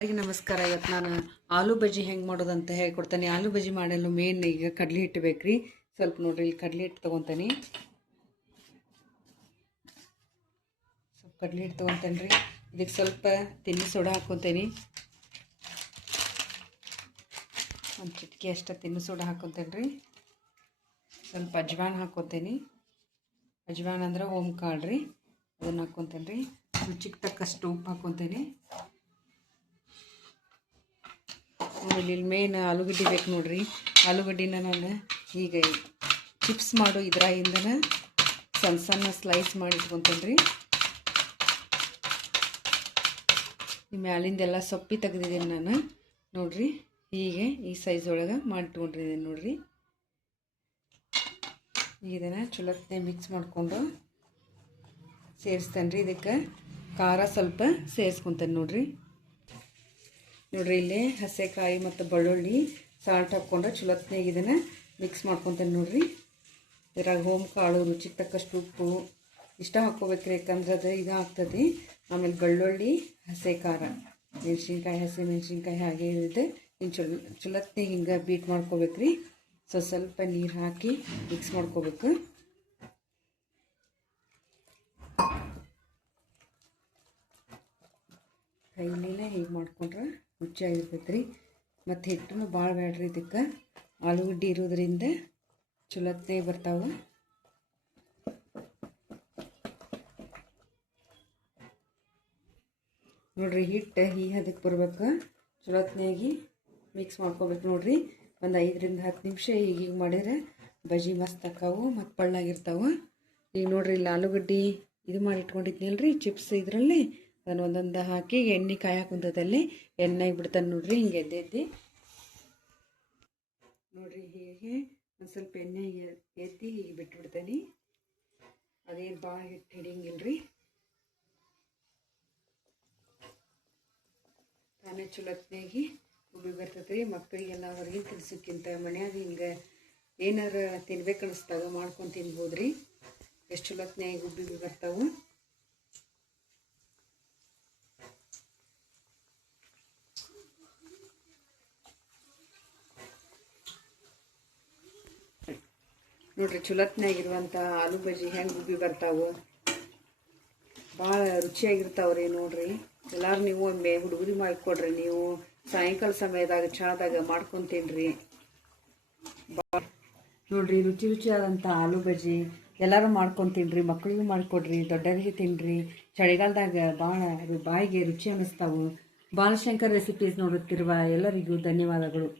ನಮಸ್ಕಾರ. ಇವತ್ತು ನಾನು ಆಲೂ ಬಜ್ಜಿ ಹೆಂಗೆ ಮಾಡೋದು ಅಂತ ಹೇಳ್ಕೊಡ್ತೇನೆ. ಆಲೂ ಬಜ್ಜಿ ಮಾಡಲು ಮೇನ್ ಈಗ ಕಡಲೆ ಹಿಟ್ಟು ಬೇಕ್ರಿ ಸ್ವಲ್ಪ ನೋಡ್ರಿ, ಇಲ್ಲಿ ಕಡಲೆ ಹಿಟ್ಟು ತೊಗೊತೇನೆ. ಸ್ವಲ್ಪ ಕಡಲೆ ಹಿಟ್ಟು ತೊಗೊತೇನೆ ರೀ ಇದಕ್ಕೆ ಸ್ವಲ್ಪ ತಿನ್ನಿ ಸೋಡಾ ಹಾಕ್ಕೊತೇನೆ ಒಂದು ಚಿಟಿಕೆ ಅಷ್ಟು ತಿನ್ನಿ ಸೋಡಾ ಹಾಕ್ಕೊತೇನೆ ರೀ ಸ್ವಲ್ಪ ಅಜ್ವಾನ್ ಹಾಕ್ಕೊತೇನೆ ಅಜ್ವಾನ್ ಅಂದ್ರೆ ಓಮ್ ಕಾಳು ರೀ. ಅದನ್ನು ಹಾಕ್ಕೊತೇನೆ ರೀ ರುಚಿಗೆ ತಕ್ಕಷ್ಟು ಉಪ್ಪು ಹಾಕ್ಕೊತೇನೆ ಆಮೇಲೆ ಇಲ್ಲಿ ಮೇನ್ ಆಲೂಗಡ್ಡೆ ಬೇಕು ನೋಡ್ರಿ. ಆಲೂಗಡ್ಡಿನ ನಾನು ಈಗ ಚಿಪ್ಸ್ ಮಾಡೋ ಇದ್ರಾಗಿಂದನ ಸಣ್ಣ ಸಣ್ಣ ಸ್ಲೈಸ್ ಮಾಡಿ ಇಟ್ಕೊತೇನೆ ಈ ಮ್ಯಾಲಿಂದೆಲ್ಲ ಸೊಪ್ಪಿ ತೆಗ್ದಿದ್ದೀನಿ ನಾನು. ನೋಡ್ರಿ, ಹೀಗೆ ಈ ಸೈಜ್ ಒಳಗೆ ಮಾಡಿಟ್ಕೊಂಡಿದ್ದೀನಿ ನೋಡ್ರಿ. ಇದನ್ನು ಚಲೋತ್ನೆ ಮಿಕ್ಸ್ ಮಾಡಿಕೊಂಡು ಸೇರಿಸ್ತೇನೆ ರೀ ಇದಕ್ಕೆ ಖಾರ ಸ್ವಲ್ಪ ಸೇರಿಸ್ಕೊತೇನೆ ನೋಡ್ರಿ. ನೋಡ್ರಿ, ಇಲ್ಲಿ ಹಸೆಕಾಯಿ ಮತ್ತು ಬೆಳ್ಳುಳ್ಳಿ ಸಾಲ್ಟ್ ಹಾಕ್ಕೊಂಡ್ರೆ ಚಲೋತ್ನಾಗ ಇದನ್ನು ಮಿಕ್ಸ್ ಮಾಡ್ಕೊತೇನೆ ನೋಡ್ರಿ. ಇದ್ರಾಗ ಹೋಮ್ ಕಾಳು, ರುಚಿಗೆ ತಕ್ಕಷ್ಟು ಉಪ್ಪು, ಇಷ್ಟ ಹಾಕ್ಕೋಬೇಕ್ರಿ ಯಾಕಂದ್ರೆ ಅದು ಇದು ಆಗ್ತದೆ. ಆಮೇಲೆ ಬೆಳ್ಳುಳ್ಳಿ, ಹಸೆ ಖಾರ, ಮೆಣಸಿನ್ಕಾಯಿ, ಹಸಿ ಮೆಣಸಿನ್ಕಾಯಿ ಹಾಗೆ ಇರುತ್ತೆ ಇನ್ನು ಚಲೋ ಹಿಂಗೆ ಬೀಟ್ ಮಾಡ್ಕೋಬೇಕ್ರಿ. ಸೊ ಸ್ವಲ್ಪ ನೀರು ಹಾಕಿ ಮಿಕ್ಸ್ ಮಾಡ್ಕೋಬೇಕು. ಕೈಲಿನ ಹೀಗೆ ಮಾಡ್ಕೊಂಡ್ರೆ ರುಚಿಯಾಗಿರ್ತೈತೆ ರೀ. ಮತ್ತು ಹಿಟ್ಟನ್ನು ಭಾಳ ಬೇಡ್ರಿ ಇದಕ್ಕೆ. ಆಲೂಗಡ್ಡೆ ಇರೋದ್ರಿಂದ ಚಲೋತ್ನೇ ಬರ್ತಾವೆ. ನೋಡ್ರಿ ಹಿಟ್ಟು ಹೀ ಅದಕ್ಕೆ ಬರ್ಬೇಕು. ಚಲೋತ್ನಾಗಿ ಮಿಕ್ಸ್ ಮಾಡ್ಕೋಬೇಕು ನೋಡ್ರಿ. ಒಂದು ಐದರಿಂದ ಹತ್ತು ನಿಮಿಷ ಈಗ ಈಗ ಮಾಡಿದ್ರೆ ಬಜಿ ಮಸ್ತ್ ಹಾಕಾವು ಮತ್ತು ಪಳ್ಳಾಗಿರ್ತಾವೆ. ಈಗ ನೋಡ್ರಿ ಇಲ್ಲಿ ಆಲೂಗಡ್ಡೆ ಇದು ಮಾಡಿ ಇಟ್ಕೊಂಡಿದ್ನಲ್ರಿ ಚಿಪ್ಸ್ ಇದರಲ್ಲಿ. ಅದನ್ನು ಒಂದೊಂದು ಹಾಕಿ ಎಣ್ಣೆ ಕಾಯಕ್ಕೆ ಕುಂತದಲ್ಲಿ ಎಣ್ಣೆ ಬಿಡ್ತಾನೆ ನೋಡ್ರಿ, ಹಿಂಗೆ ಎದ್ದೆದ್ದಿ. ನೋಡ್ರಿ ಹೀಗೆ ಒಂದು ಸ್ವಲ್ಪ ಎಣ್ಣೆ ಎತ್ತಿ ಹೀಗೆ ಬಿಟ್ಬಿಡ್ತಾನೆ. ಅದೇನು ಭಾಳ ಹಿಟ್ಟು ಹಿಡಿಯಂಗಿಲ್ಲ ರೀ ತಾನೇ ಚಲೋತ್ನಾಗಿ ಉಬ್ಬಿ ಬರ್ತೈತೆ ರೀ ಮಕ್ಕಳಿಗೆಲ್ಲ ಹೊರಗಿನ ತಿನ್ಸೋಕ್ಕಿಂತ ಮನ್ಯಾಗ ಹಿಂಗೆ ಏನಾರು ತಿನ್ಬೇಕು ಅನಿಸ್ತಾವ ಮಾಡ್ಕೊಂಡು ತಿನ್ಬೋದು ರೀ ಎಷ್ಟು ಚಲೋತ್ನಾಗಿ ಉಬ್ಬಿ ಬರ್ತಾವೆ. ನೋಡ್ರಿ ಚುಲತ್ನಾಗಿರುವಂಥ ಆಲೂ ಬಜ್ಜಿ ಹೆಂಗೆ ಉಬ್ಬಿ ಬರ್ತಾವೆ, ಭಾಳ ರುಚಿಯಾಗಿರ್ತಾವ್ರಿ ನೋಡ್ರಿ. ಎಲ್ಲರೂ ನೀವು ಒಮ್ಮೆ ಹುಡುಗರಿ ಮಾಡಿಕೊಡ್ರಿ, ನೀವು ಸಾಯಂಕಾಲ ಸಮಯದಾಗ ಚಹಾದಾಗ ಮಾಡ್ಕೊಂಡು ತಿನ್ರಿ ನೋಡ್ರಿ, ರುಚಿ ರುಚಿಯಾದಂಥ ಆಲೂ ಬಜ್ಜಿ ಎಲ್ಲರೂ ಮಾಡ್ಕೊಂಡು ತಿನ್ರಿ ಮಕ್ಕಳಿಗೂ ಮಾಡಿಕೊಡ್ರಿ, ದೊಡ್ಡವರಿಗೆ ತಿನ್ನಿರಿ ಚಳಿಗಾಲದಾಗ ಭಾಳ ಬಾಯಿಗೆ ರುಚಿ ಅನ್ನಿಸ್ತಾವು. ಬಾಲಶಂಕರ್ ರೆಸಿಪೀಸ್ ನೋಡುತ್ತಿರುವ ಎಲ್ಲರಿಗೂ ಧನ್ಯವಾದಗಳು.